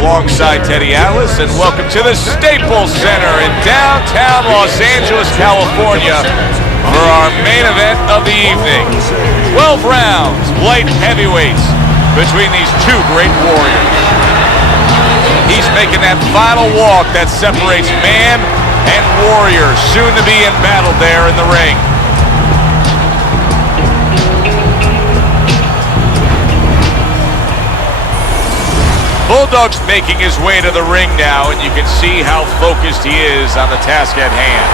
alongside Teddy Atlas, and welcome to the Staples Center in downtown Los Angeles, California for our main event of the evening. 12 rounds, light heavyweights between these two great warriors. He's making that final walk that separates man and warrior, soon to be in battle there in the ring. Bulldog's making his way to the ring now, and you can see how focused he is on the task at hand.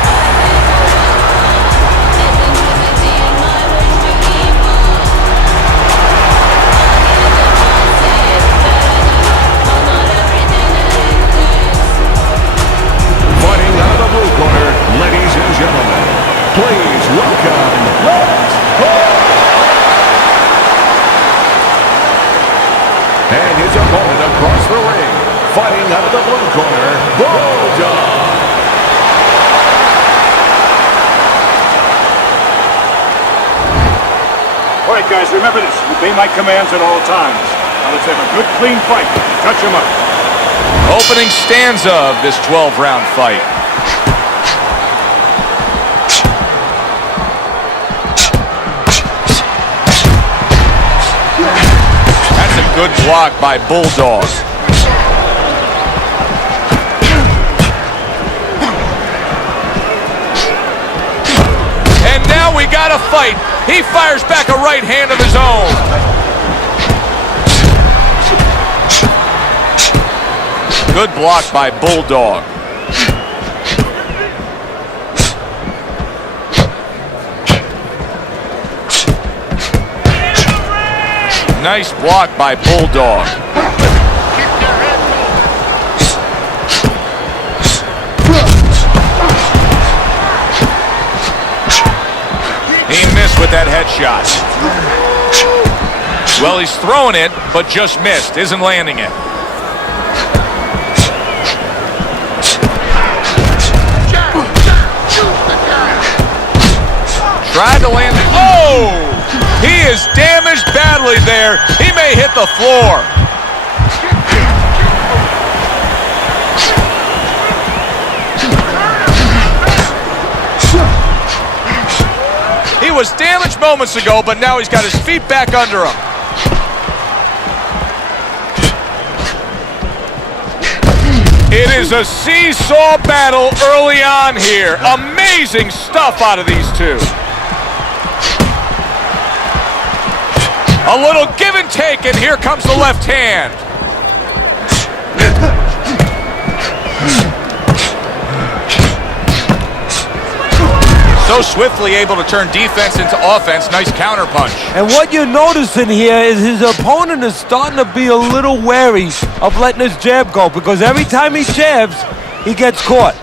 Fighting out of the blue corner, ladies and gentlemen, please welcome and his opponent across the ring, fighting out of the blue corner, Bulldog. All right, guys, remember this. Obey my commands at all times. Now let's have a good, clean fight. Touch him up. Opening stanza of this 12-round fight. Good block by Bulldog. And now we got a fight. He fires back a right hand of his own. Good block by Bulldog. Nice block by Bulldog. He missed with that headshot. Well, he's throwing it, but just missed. Isn't landing it. Tried to land it. Oh! He is damaged badly there. He may hit the floor. He was damaged moments ago, but now he's got his feet back under him. It is a seesaw battle early on here. Amazing stuff out of these two. A little give and take, and here comes the left hand. So swiftly able to turn defense into offense. Nice counter punch. And what you're noticing here is his opponent is starting to be a little wary of letting his jab go, because every time he jabs, he gets caught.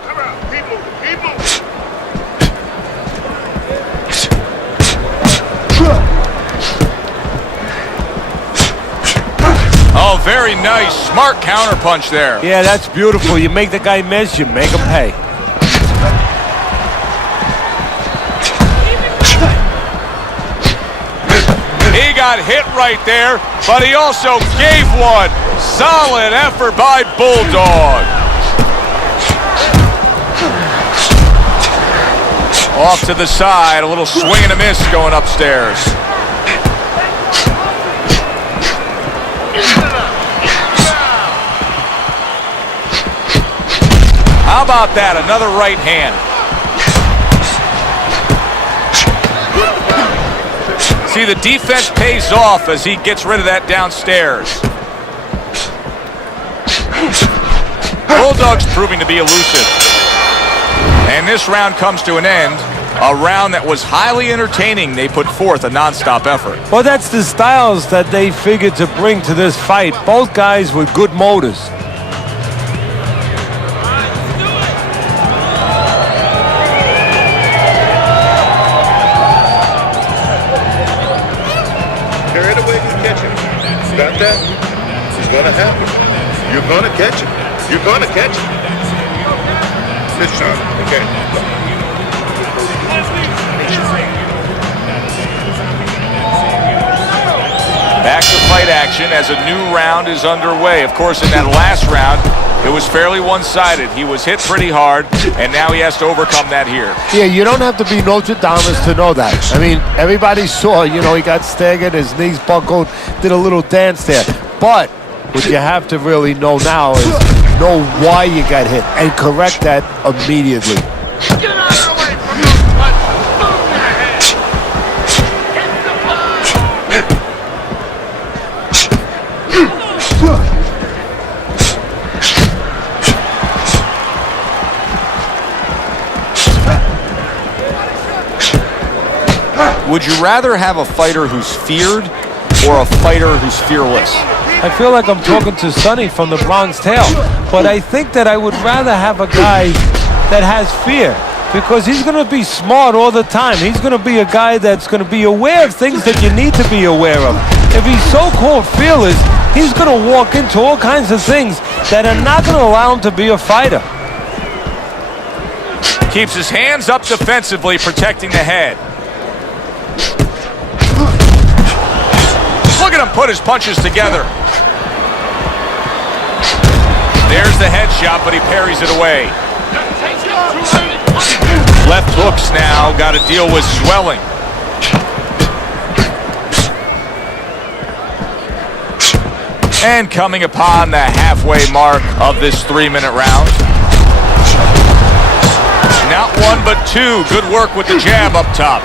Oh, very nice. Smart counterpunch there. Yeah, that's beautiful. You make the guy miss, you make him pay. He got hit right there, but he also gave one. Solid effort by Bulldog. Off to the side, a little swing and a miss going upstairs. How about that? Another right hand. See, the defense pays off as he gets rid of that downstairs. Bulldog's proving to be elusive. And this round comes to an end. A round that was highly entertaining. They put forth a non-stop effort. Well, that's the styles that they figured to bring to this fight. Both guys with good motors. Got that? This is gonna happen. You're gonna catch it. You're gonna catch it. Good shot, okay? Back to fight action as a new round is underway. Of course, in that last round, it was fairly one-sided. He was hit pretty hard, and now he has to overcome that here. Yeah, you don't have to be Notre Dame to know that. I mean, everybody saw, he got staggered, his knees buckled, did a little dance there. But what you have to really know now is know why you got hit and correct that immediately. Get out of the way from those punches! Boom in the head! Hit the blood! Would you rather have a fighter who's feared or a fighter who's fearless? I feel like I'm talking to Sonny from the Bronx Tale, but I think that I would rather have a guy that has fear, because he's going to be smart all the time. He's going to be a guy that's going to be aware of things that you need to be aware of. If he's so-called fearless, he's going to walk into all kinds of things that are not going to allow him to be a fighter. Keeps his hands up defensively, protecting the head. Look at him put his punches together. There's the headshot, but he parries it away. Left hooks now got to deal with swelling. And coming upon the halfway mark of this 3-minute round. Not one, but two. Good work with the jab up top.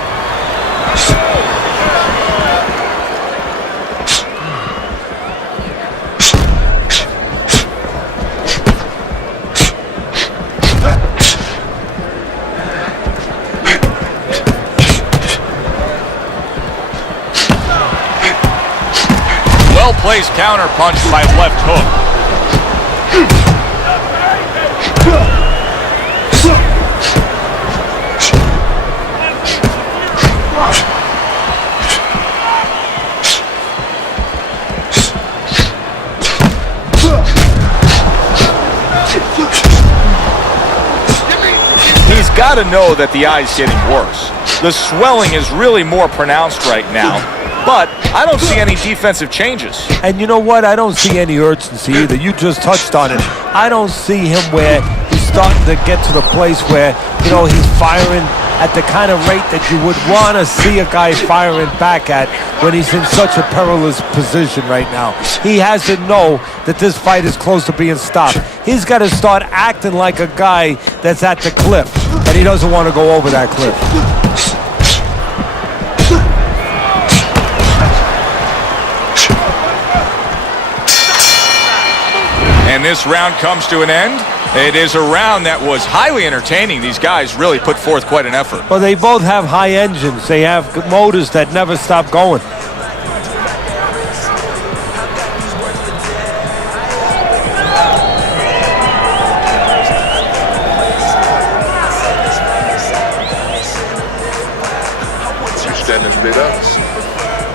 Well-placed counter punch by left hook. He's got to know that the eye's getting worse. The swelling is really more pronounced right now, but I don't see any defensive changes. And you know what? I don't see any urgency either. You just touched on it. I don't see him where he's starting to get to the place where, he's firing at the kind of rate that you would want to see a guy firing back at when he's in such a perilous position right now. He has to know that this fight is close to being stopped. He's got to start acting like a guy that's at the cliff, and he doesn't want to go over that cliff. And this round comes to an end. It is a round that was highly entertaining. These guys really put forth quite an effort. Well, they both have high engines. They have motors that never stop going. You're standing straight up.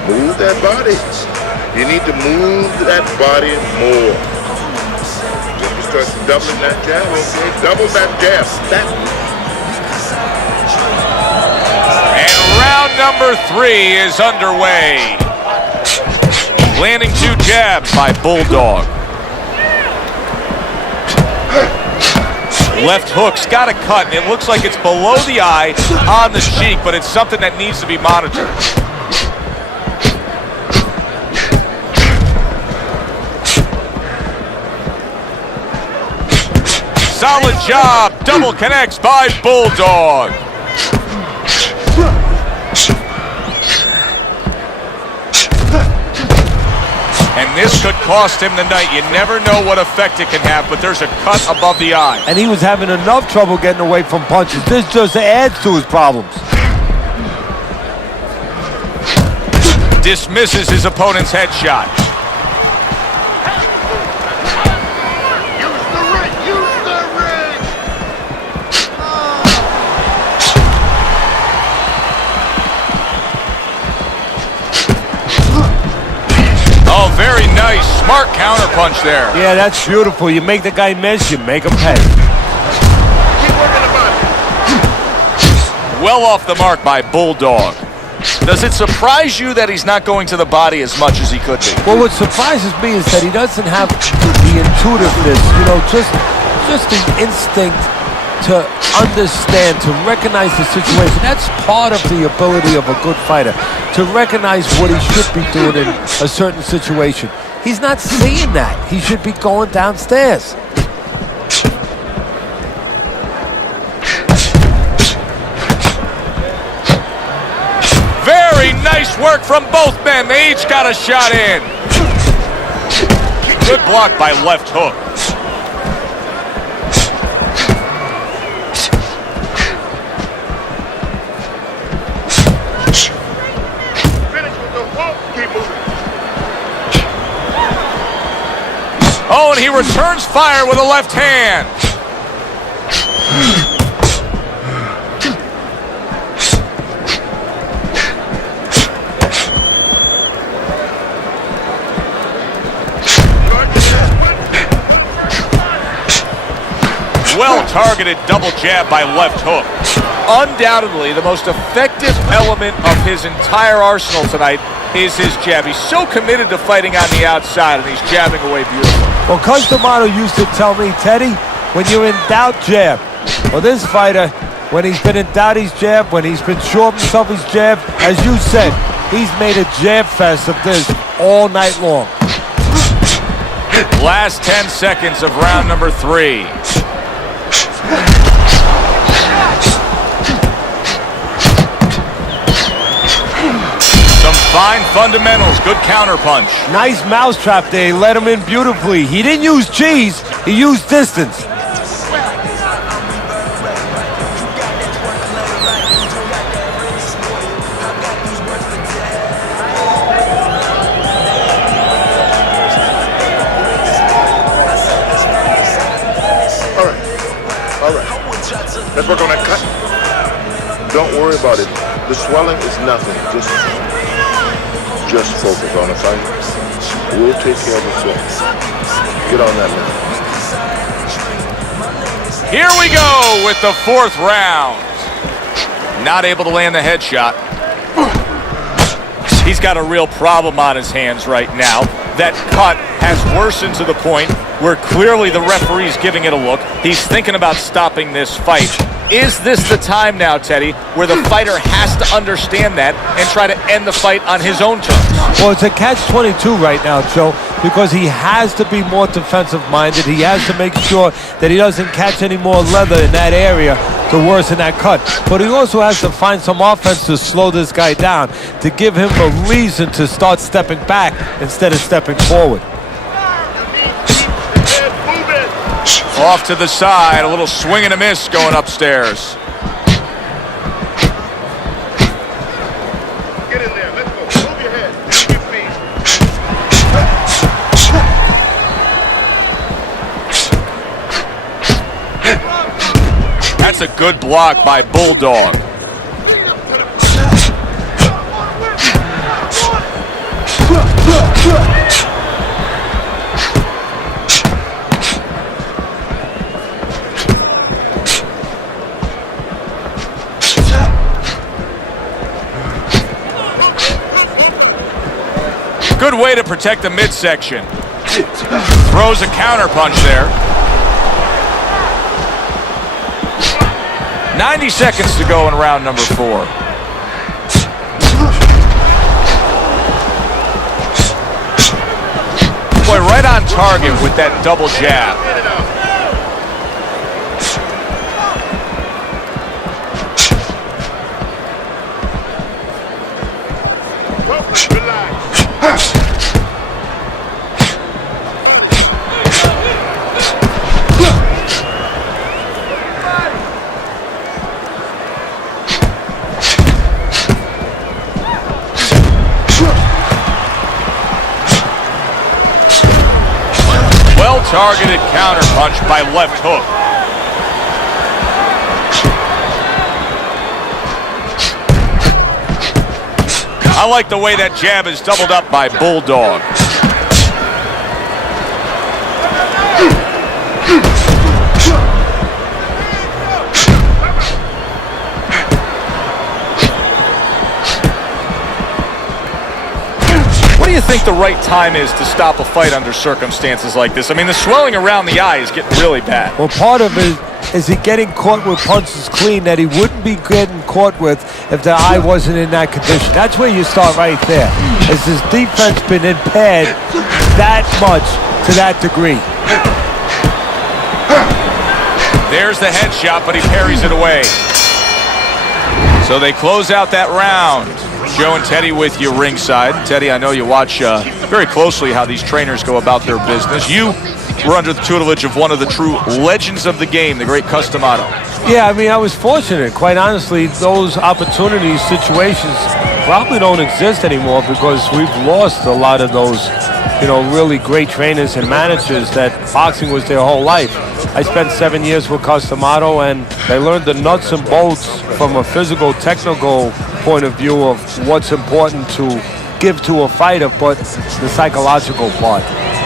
Move that body. You need to move that body more. Start doubling that jab, okay? Double that jab. And round number 3 is underway. Landing 2 jabs by Bulldog. Left hook's got a cut, and it looks like it's below the eye on the cheek, but it's something that needs to be monitored. Solid job, double connects by Bulldog. And this could cost him the night. You never know what effect it can have, but there's a cut above the eye. And he was having enough trouble getting away from punches. This just adds to his problems. Dismisses his opponent's headshot. Oh, very nice. Smart counterpunch there. Yeah, that's beautiful. You make the guy miss, you make him pay. Keep working the body. Well off the mark by Bulldog. Does it surprise you that he's not going to the body as much as he could be? Well, what surprises me is that he doesn't have the intuitiveness, just the instinct to understand, to recognize the situation. That's part of the ability of a good fighter, to recognize what he should be doing in a certain situation. He's not seeing that. He should be going downstairs. Very nice work from both men. They each got a shot in. Good block by left hook. Finish with the hook. Keep moving. Oh, and he returns fire with a left hand. Well-targeted double jab by left hook. Undoubtedly, the most effective element of his entire arsenal tonight is his jab. He's so committed to fighting on the outside, and he's jabbing away beautifully. Well, Coach D'Amato used to tell me, Teddy, when you're in doubt, jab. Well, this fighter, when he's been in doubt, he's jabbed. When he's been sure of himself, he's jabbed. As you said, he's made a jab fest of this all night long. Last 10 seconds of round number 3. Some fine fundamentals, good counterpunch. Nice mousetrap there. He let him in beautifully. He didn't use cheese, he used distance. All right. Let's work on that cut. Don't worry about it. The swelling is nothing. Just focus on the fight. We'll take care of the swelling. Get on that man. Here we go with the 4th round. Not able to land the headshot. He's got a real problem on his hands right now. That cut has worsened to the point where clearly the referee's giving it a look. He's thinking about stopping this fight. Is this the time now, Teddy, where the fighter has to understand that and try to end the fight on his own terms? Well, it's a catch-22 right now, Joe, because he has to be more defensive-minded. He has to make sure that he doesn't catch any more leather in that area to worsen that cut. But he also has to find some offense to slow this guy down, to give him a reason to start stepping back instead of stepping forward. Off to the side, a little swing and a miss going upstairs. Get in there. Let's go. Move your head. Move your feet. That's a good block by Bulldog. Good way to protect the midsection. Throws a counterpunch there. 90 seconds to go in round number 4. Boy, right on target with that double jab. Well-targeted counterpunch by left hook. I like the way that jab is doubled up by Bulldog. think the right time is to stop a fight under circumstances like this? I mean, the swelling around the eye is getting really bad. Well, part of it is he getting caught with punches clean that he wouldn't be getting caught with if the eye wasn't in that condition. That's where you start right there. Has his defense been impaired that much to that degree? There's the headshot, but he parries it away. So they close out that round. Joe and Teddy with you ringside. Teddy, I know you watch very closely how these trainers go about their business. You were under the tutelage of one of the true legends of the game, the great Customato. Yeah, I mean, I was fortunate. Quite honestly, those opportunities, situations probably don't exist anymore because we've lost a lot of those, really great trainers and managers that boxing was their whole life. I spent 7 years with Customato, and they learned the nuts and bolts from a physical, technical point of view of what's important to give to a fighter, but the psychological part.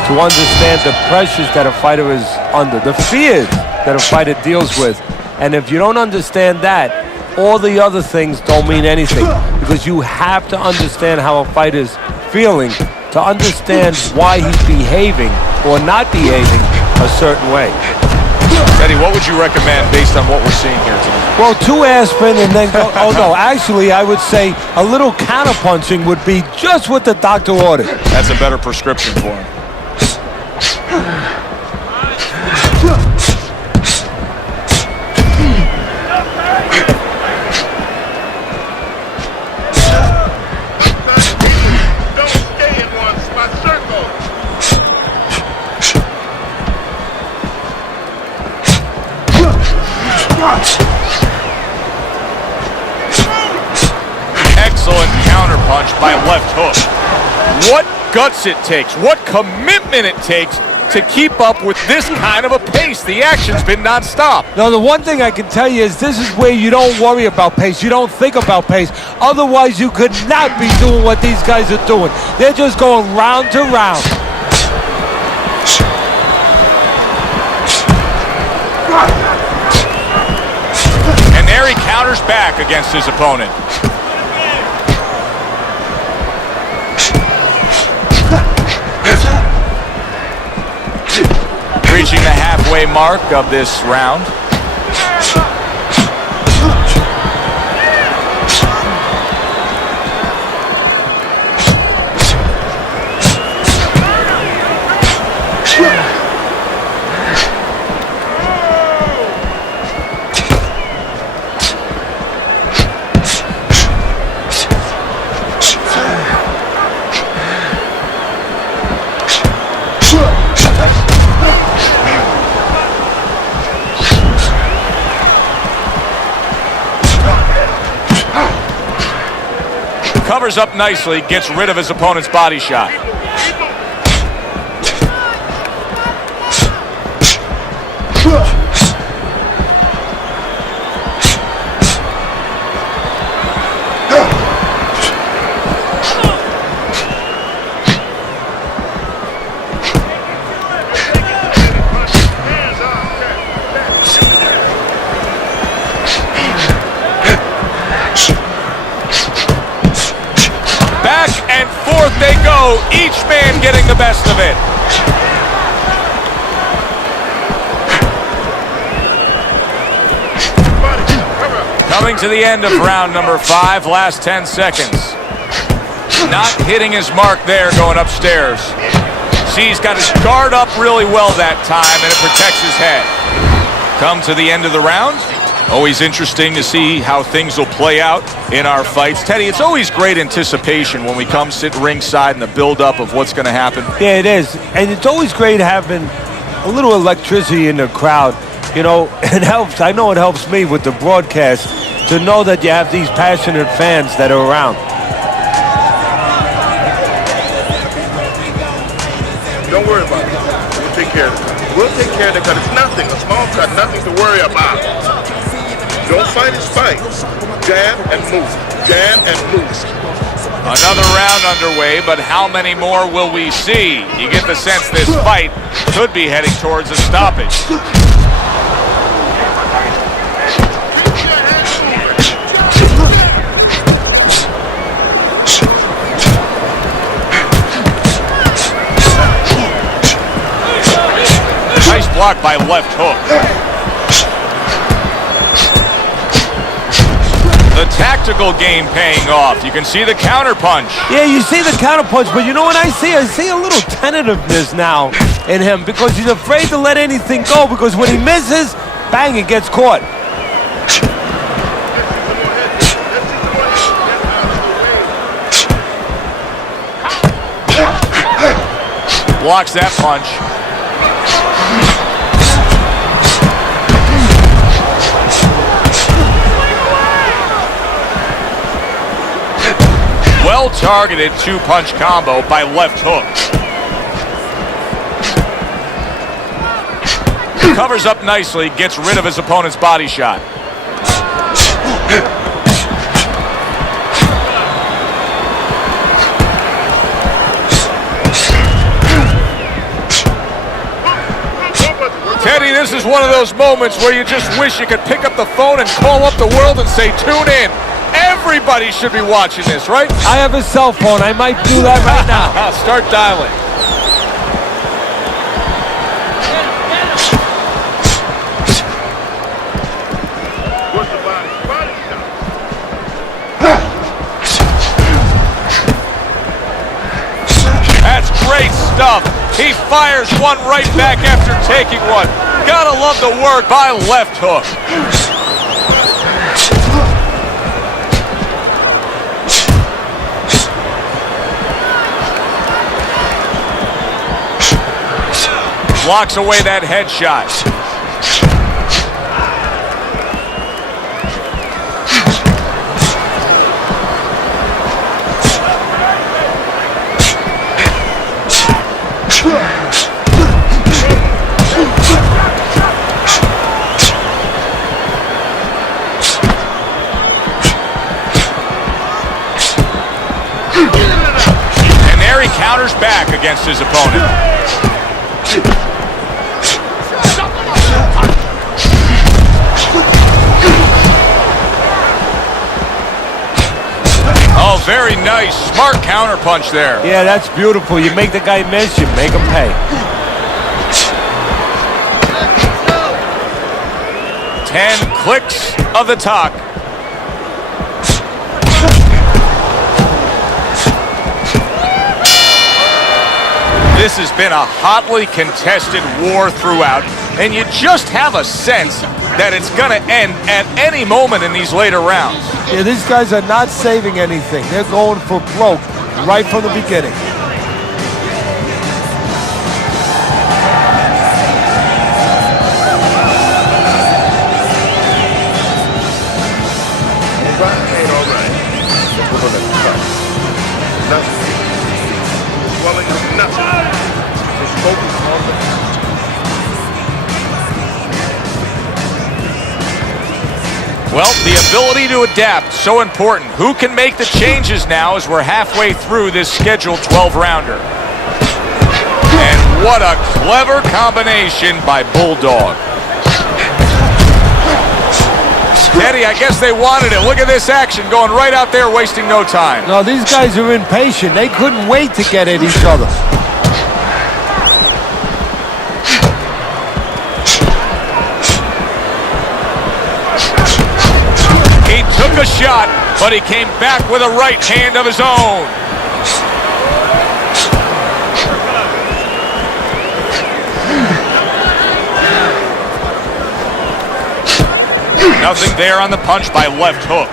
To understand the pressures that a fighter is under, the fears that a fighter deals with. And if you don't understand that, all the other things don't mean anything, because you have to understand how a fighter's feeling to understand why he's behaving or not behaving a certain way. Teddy, what would you recommend based on what we're seeing here tonight? Well, 2 aspirin and then go. Oh, no, actually, I would say a little counterpunching would be just what the doctor ordered. That's a better prescription for him. Excellent counterpunch by left hook. What guts it takes, what commitment it takes to keep up with this kind of a pace. The action's been nonstop. Now, the one thing I can tell you is this is where you don't worry about pace. You don't think about pace. Otherwise, you could not be doing what these guys are doing. They're just going round to round. And there he counters back against his opponent. Reaching the halfway mark of this round. Covers up nicely, gets rid of his opponent's body shot. They go, each man getting the best of it. Coming to the end of round number 5, last 10 seconds. Not hitting his mark there, going upstairs. See, he's got his guard up really well that time, and it protects his head. Come to the end of the round. Always interesting to see how things will play out in our fights. Teddy, it's always great anticipation when we come sit ringside and the build-up of what's going to happen. Yeah, it is. And it's always great having a little electricity in the crowd. It helps. I know it helps me with the broadcast to know that you have these passionate fans that are around. Don't worry about it. We'll take care of it. We'll take care of it because it's nothing. A small cut, nothing to worry about. Don't fight his fight. Jab and move. Jab and move. Another round underway, but how many more will we see? You get the sense this fight could be heading towards a stoppage. blocked by left hook. The tactical game paying off. You can see the counter punch. Yeah, you see the counter punch, but you know what I see? I see a little tentativeness now in him because he's afraid to let anything go because when he misses, bang, it gets caught. Blocks that punch. Well-targeted two-punch combo by left hook. Covers up nicely, gets rid of his opponent's body shot. Teddy, this is one of those moments where you just wish you could pick up the phone and call up the world and say, tune in. Everybody should be watching this, right? I have a cell phone. I might do that right now. Start dialing. What's the body? Body shot. That's great stuff. He fires one right back after taking one. Gotta love the work by left hook. Blocks away that headshot. And there he counters back against his opponent. Oh, very nice. Smart counter punch there. Yeah, that's beautiful. You make the guy miss, you make him pay. 10 clicks of the talk. This has been a hotly contested war throughout, and you just have a sense that it's going to end at any moment in these later rounds. Yeah, these guys are not saving anything. They're going for broke right from the beginning. All right. Nothing. Swelling of nothing. Just focus on the Well, the ability to adapt, so important. Who can make the changes now as we're halfway through this scheduled 12-rounder? And what a clever combination by Bulldog. Teddy, I guess they wanted it. Look at this action going right out there, wasting no time. No, these guys are impatient. They couldn't wait to get at each other. He took a shot, but he came back with a right hand of his own. Nothing there on the punch by left hook.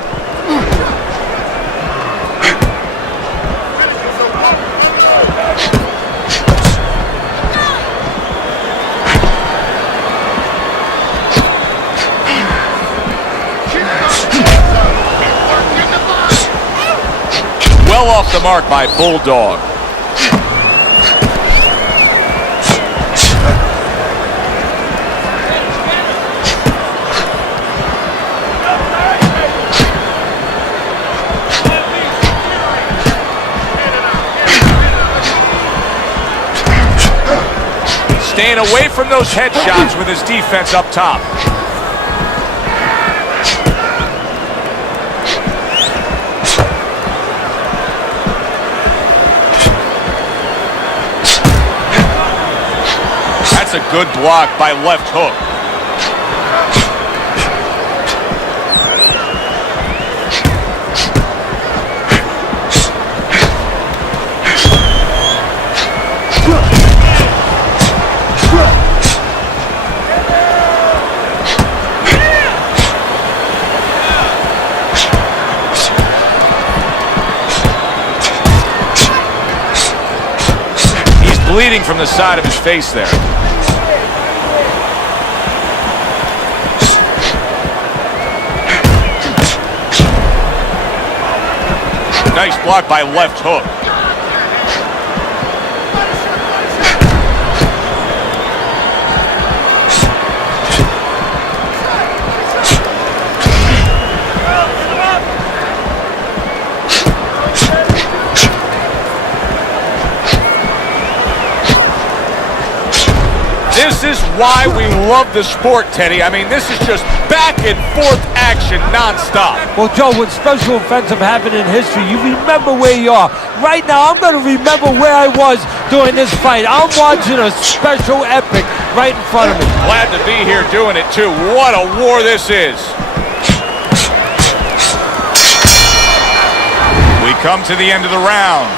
Well off the mark by Bulldog. Staying away from those headshots with his defense up top. That's That's a good block by left hook. Bleeding from the side of his face there. Nice block by left hook. This is why we love the sport, Teddy. I mean, this is just back and forth action nonstop. Well, Joe, when special events have happened in history, you remember where you are. Right now, I'm going to remember where I was during this fight. I'm watching a special epic right in front of me. Glad to be here doing it, too. What a war this is. We come to the end of the round.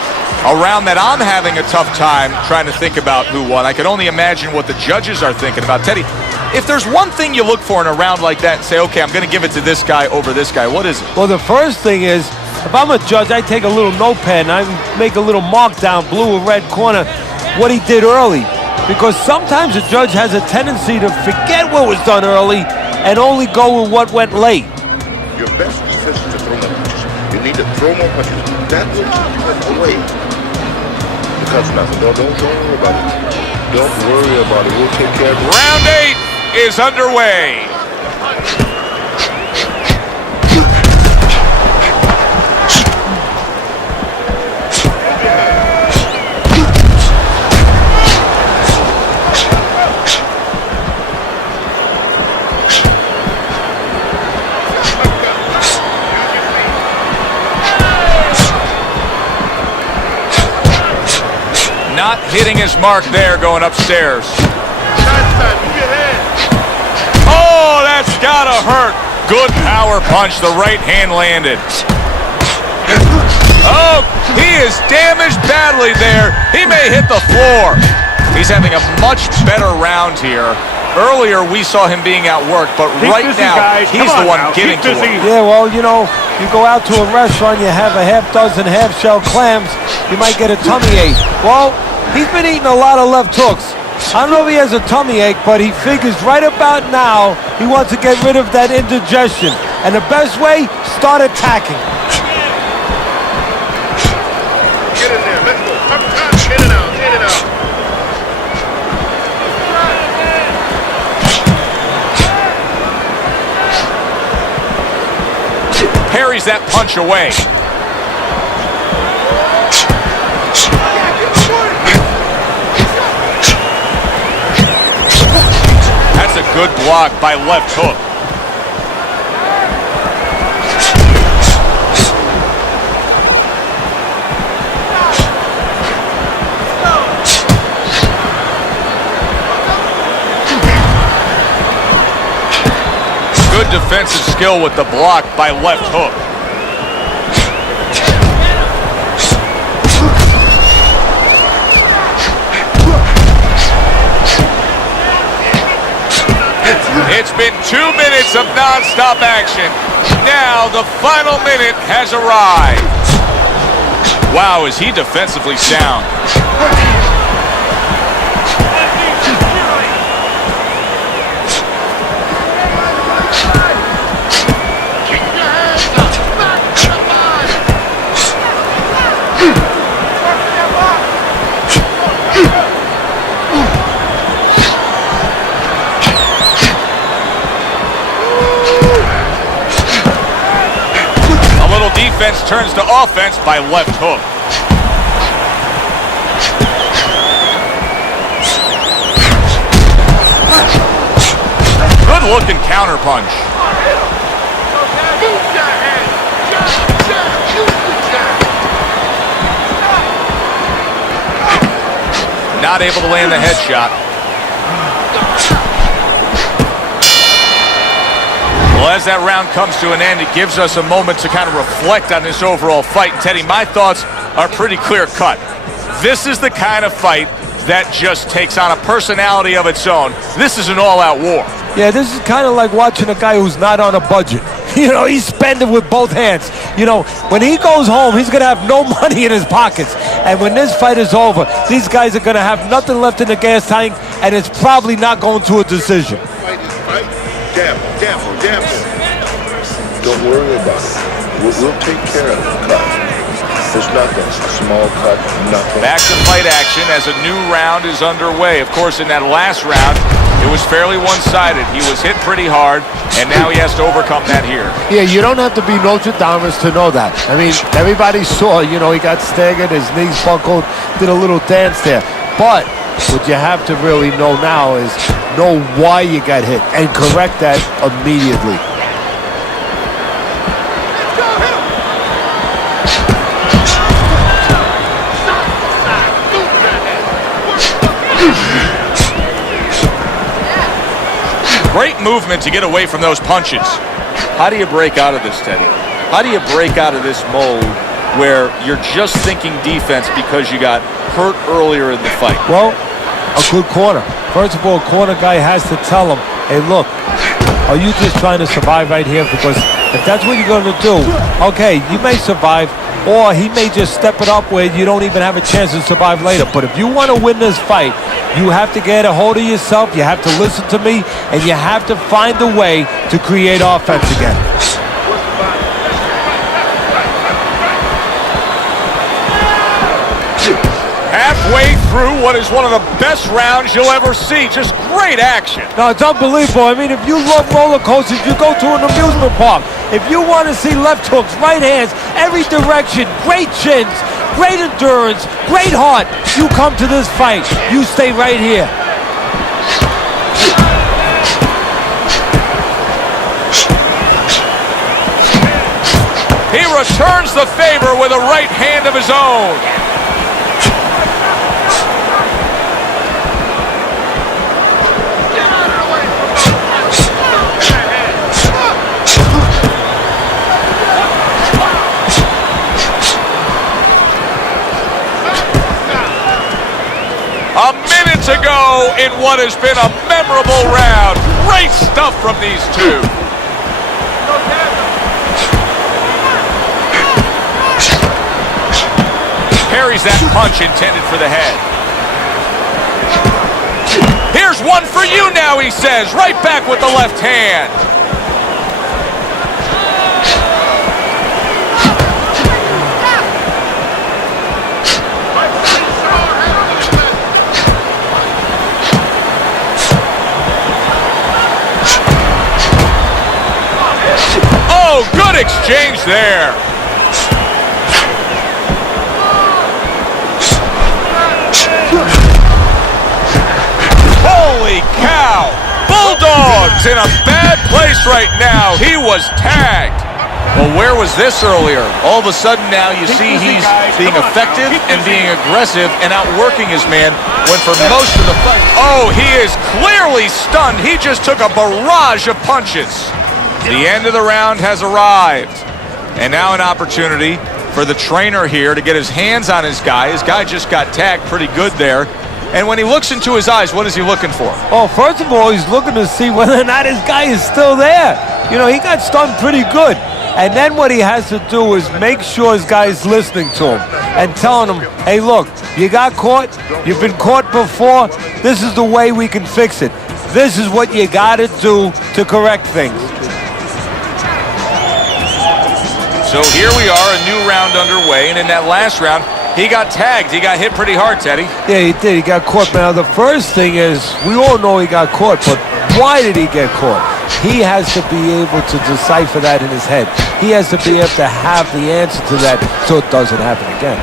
A round that I'm having a tough time trying to think about who won. I can only imagine what the judges are thinking about. Teddy, if there's one thing you look for in a round like that and say, okay, I'm going to give it to this guy over this guy, what is it? Well, the first thing is, if I'm a judge, I take a little notepad and I make a little mark down, blue or red corner, what he did early. Because sometimes a judge has a tendency to forget what was done early and only go with what went late. Your best defense is to throw more punches. You need to throw more punches. That will keep him away. Because nothing. Don't worry about it. Don't worry about it. We'll take care of it. Round 8 is underway. Not hitting his mark there going upstairs. Oh, that's gotta hurt. Good power punch. The right hand landed. Oh, he is damaged badly there. He may hit the floor. He's having a much better round here. Earlier, we saw him being outworked, but right now, he's the one getting to him. Yeah, well, you know, you go out to a restaurant, you have a half dozen half-shell clams, you might get a tummy ache. Well, he's been eating a lot of left hooks. I don't know if he has a tummy ache, but he figures right about now he wants to get rid of that indigestion. And the best way, start attacking. Get in there. Let's go. Up top. In and out. In and out. Parries that punch away. That's a good block by left hook. Good defensive skill with the block by left hook. It's been 2 minutes of non-stop action. Now the final minute has arrived. Wow, is he defensively sound. Defense turns to offense by left hook. Good looking counter punch. Not able to land the headshot. as that round comes to an end, it gives us a moment to kind of reflect on this overall fight. And Teddy, my thoughts are pretty clear-cut. This is the kind of fight that just takes on a personality of its own. This is an all-out war. Yeah, this is kind of like watching a guy who's not on a budget. You know, he's spending with both hands. You know, when he goes home, he's going to have no money in his pockets. And when this fight is over, these guys are going to have nothing left in the gas tank, and it's probably not going to a decision. Fight. Gamble. Don't worry about it. We'll take care of the cut. There's nothing. Small cut, nothing. Back to fight action as a new round is underway. Of course, in that last round, it was fairly one-sided. He was hit pretty hard, and now he has to overcome that here. Yeah, you don't have to be Nostradamus to know that. I mean, everybody saw, you know, he got staggered, his knees buckled, did a little dance there. But what you have to really know now is know why you got hit and correct that immediately. Great movement to get away from those punches. How do you break out of this, Teddy? How do you break out of this mode where you're just thinking defense because you got hurt earlier in the fight? Well, a good corner. First of all, a corner guy has to tell him, hey, look, are you just trying to survive right here? Because if that's what you're going to do, okay, you may survive, or he may just step it up where you don't even have a chance to survive later. But if you want to win this fight, you have to get a hold of yourself, you have to listen to me, and you have to find a way to create offense again. Halfway through what is one of the best rounds you'll ever see. Just great action. No, it's unbelievable. I mean, if you love roller coasters, you go to an amusement park. If you want to see left hooks, right hands, every direction, great chins, great endurance, great heart, you come to this fight. You stay right here. He returns the favor with a right hand of his own. A minute to go in what has been a memorable round. Great stuff from these two. Parries that punch intended for the head. Here's one for you now, he says. Right back with the left hand. Oh, good exchange there. Holy cow! Bulldog's in a bad place right now. He was tagged. Well, where was this earlier? All of a sudden now you see he's being effective and being aggressive and outworking his man when for most of the fight. Oh, he is clearly stunned. He just took a barrage of punches. The end of the round has arrived. And now an opportunity for the trainer here to get his hands on his guy. His guy just got tagged pretty good there. And when he looks into his eyes, what is he looking for? Oh, first of all, he's looking to see whether or not his guy is still there. You know, he got stunned pretty good. And then what he has to do is make sure his guy is listening to him and telling him, hey, look, you got caught. You've been caught before. This is the way we can fix it. This is what you got to do to correct things. So here we are, a new round underway, and in that last round, he got tagged. He got hit pretty hard, Teddy. Yeah, he did. He got caught. Now, the first thing is, we all know he got caught, but why did he get caught? He has to be able to decipher that in his head. He has to be able to have the answer to that so it doesn't happen again.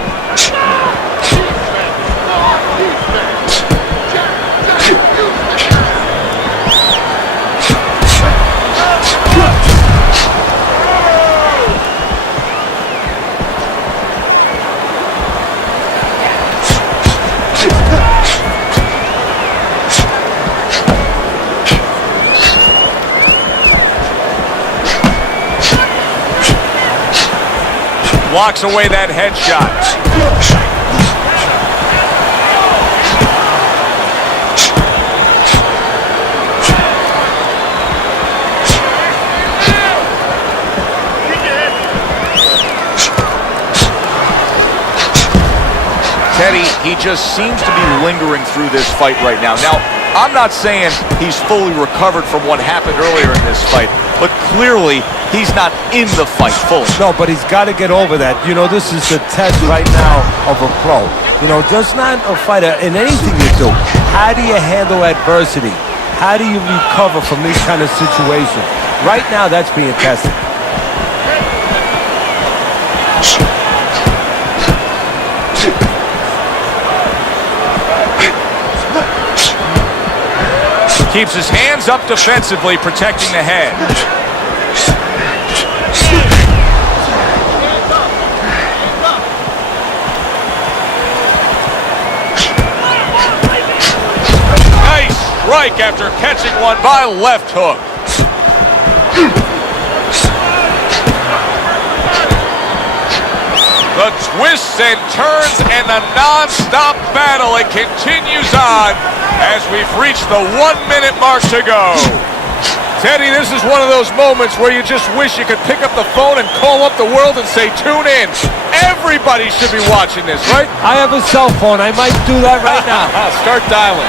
blocks away that headshot. Teddy, he just seems to be lingering through this fight right now. Now, I'm not saying he's fully recovered from what happened earlier in this fight, but clearly he's not in the fight fully. No, but he's got to get over that. You know, this is the test right now of a pro. You know, just not a fighter. In anything you do, how do you handle adversity? How do you recover from these kind of situations? Right now, that's being tested. Keeps his hands up defensively, protecting the head. Nice strike after catching one by left hook. The twists and turns and the non-stop battle, it continues on as we've reached the 1 minute mark to go. Teddy, this is one of those moments where you just wish you could pick up the phone and call up the world and say, tune in. Everybody should be watching this, right? I have a cell phone. I might do that right now. Start dialing.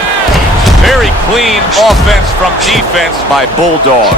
Very clean offense from defense by Bulldog.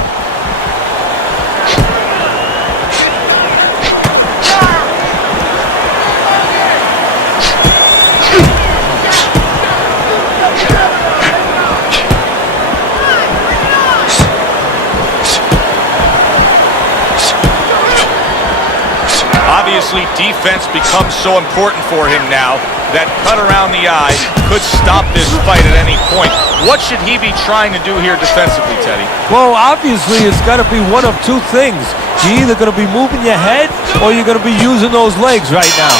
Obviously, defense becomes so important for him now. That cut around the eye could stop this fight at any point. What should he be trying to do here defensively, Teddy? Well, obviously, it's got to be one of two things. You're either going to be moving your head or you're going to be using those legs right now.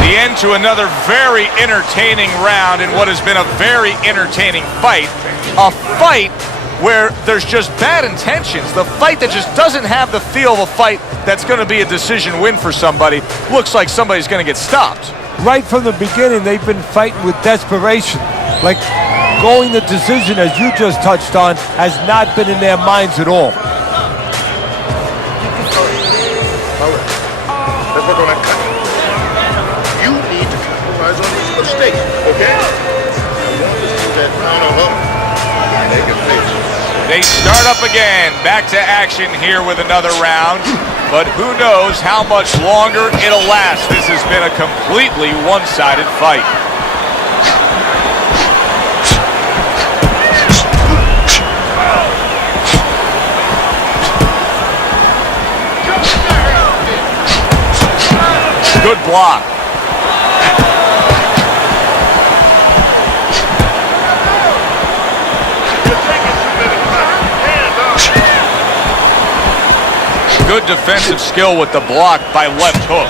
The end to another very entertaining round in what has been a very entertaining fight. A fight where there's just bad intentions. The fight that just doesn't have the feel of a fight that's going to be a decision win for somebody. Looks like somebody's going to get stopped. Right from the beginning, they've been fighting with desperation. Like going the decision, as you just touched on, has not been in their minds at all. All right. Let's work on that cut. You need to capitalize on this mistake, okay? I want to see that counter hook. Make it face. They start up again. Back to action here with another round. But who knows how much longer it'll last. This has been a completely one-sided fight. Good block. Good defensive skill with the block by left hook.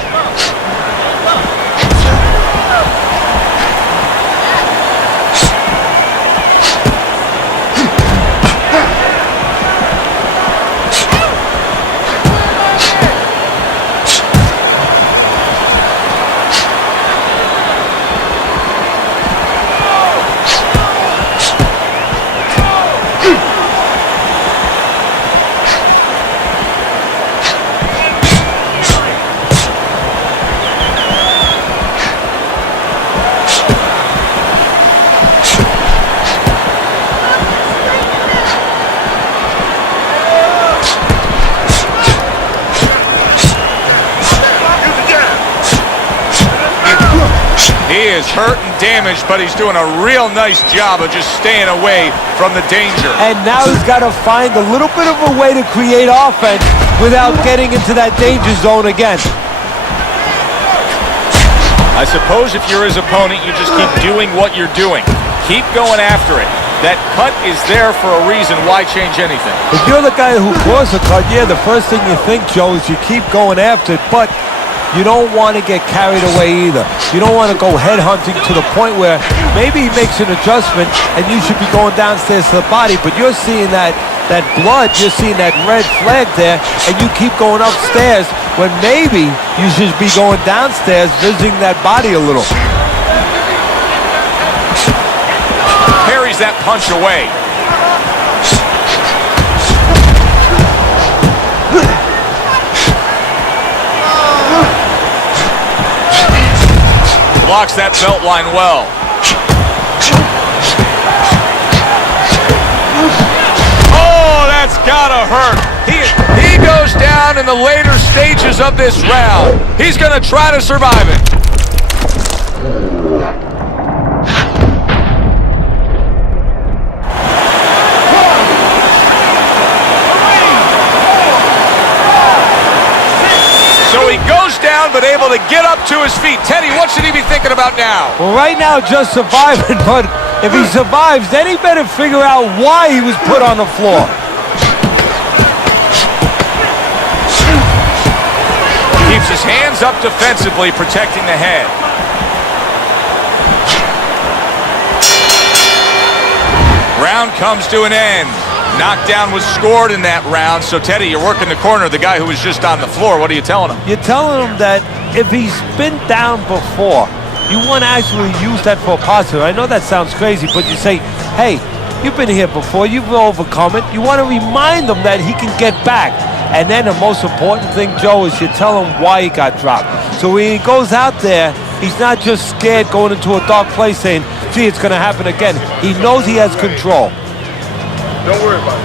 He is hurt and damaged, but he's doing a real nice job of just staying away from the danger. And now he's got to find a little bit of a way to create offense without getting into that danger zone again. I suppose if you're his opponent, you just keep doing what you're doing. Keep going after it. That cut is there for a reason. Why change anything? If you're the guy who caused the cut, yeah, the first thing you think, Joe, is you keep going after it, but you don't want to get carried away either. You don't want to go headhunting to the point where maybe he makes an adjustment and you should be going downstairs to the body, but you're seeing that that blood, you're seeing that red flag there, and you keep going upstairs when maybe you should be going downstairs visiting that body a little. Parries that punch away. Blocks that belt line well. Oh, that's gotta hurt. He goes down in the later stages of this round. He's gonna try to survive it. So he goes down, but able to get up to his feet. Teddy, what should he be thinking about now? Well, right now, just surviving, but if he survives, then he better figure out why he was put on the floor. Keeps his hands up defensively, protecting the head. Round comes to an end. Knockdown was scored in that round. So, Teddy, you're working the corner of the guy who was just on the floor. What are you telling him? You're telling him that if he's been down before, you want to actually use that for a positive. I know that sounds crazy, but you say, hey, you've been here before. You've overcome it. You want to remind him that he can get back. And then the most important thing, Joe, is you tell him why he got dropped. So when he goes out there, he's not just scared going into a dark place saying, gee, it's going to happen again. He knows he has control. Don't worry about it.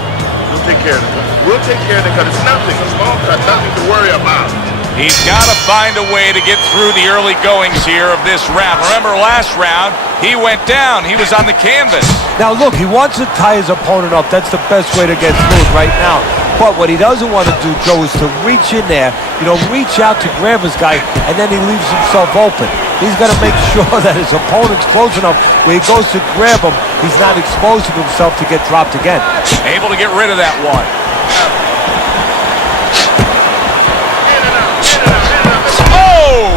We'll take care of it. We'll take care of it because it's nothing. A small cut, nothing to worry about. He's got to find a way to get through the early goings here of this round. Remember last round, he went down. He was on the canvas. Now, look, he wants to tie his opponent up. That's the best way to get through it right now. But what he doesn't want to do, Joe, is to reach in there, reach out to grab his guy, and then he leaves himself open. He's got to make sure that his opponent's close enough where he goes to grab him, he's not exposing himself to get dropped again. Able to get rid of that one. Oh!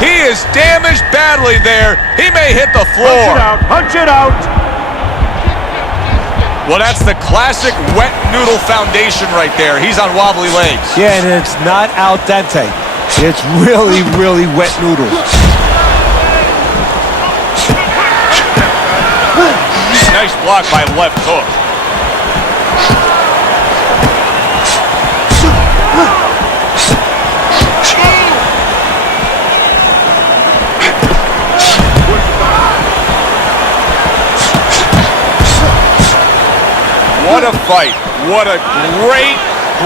He is damaged badly there. He may hit the floor. Punch it out. Well, that's the classic wet noodle foundation right there. He's on wobbly legs. Yeah, and it's not al dente. It's really, really wet noodles. Nice block by left hook. What a fight. What a great,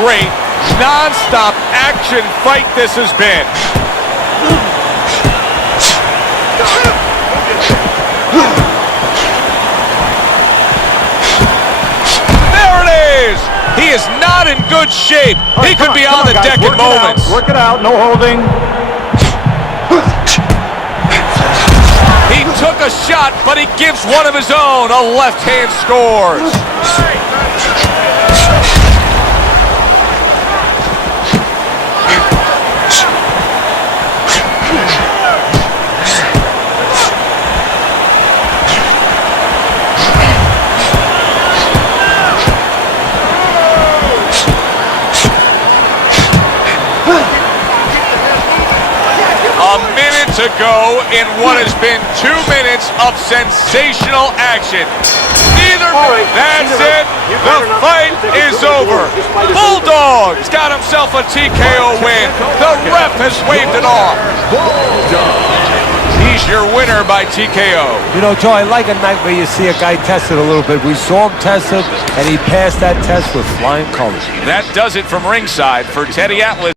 great, non-stop action fight this has been. There it is. He is not in good shape. He could be on the deck in moments. Work it out. No holding. He took a shot, but he gives one of his own. A left hand scores. A minute to go in what has been 2 minutes of sensational action. That's it. The fight is over. Bulldog's got himself a TKO win. The ref has waved it off. He's your winner by TKO. Joe, I like a night where you see a guy tested a little bit. We saw him tested, and he passed that test with flying colors. That does it from ringside for Teddy Atlas.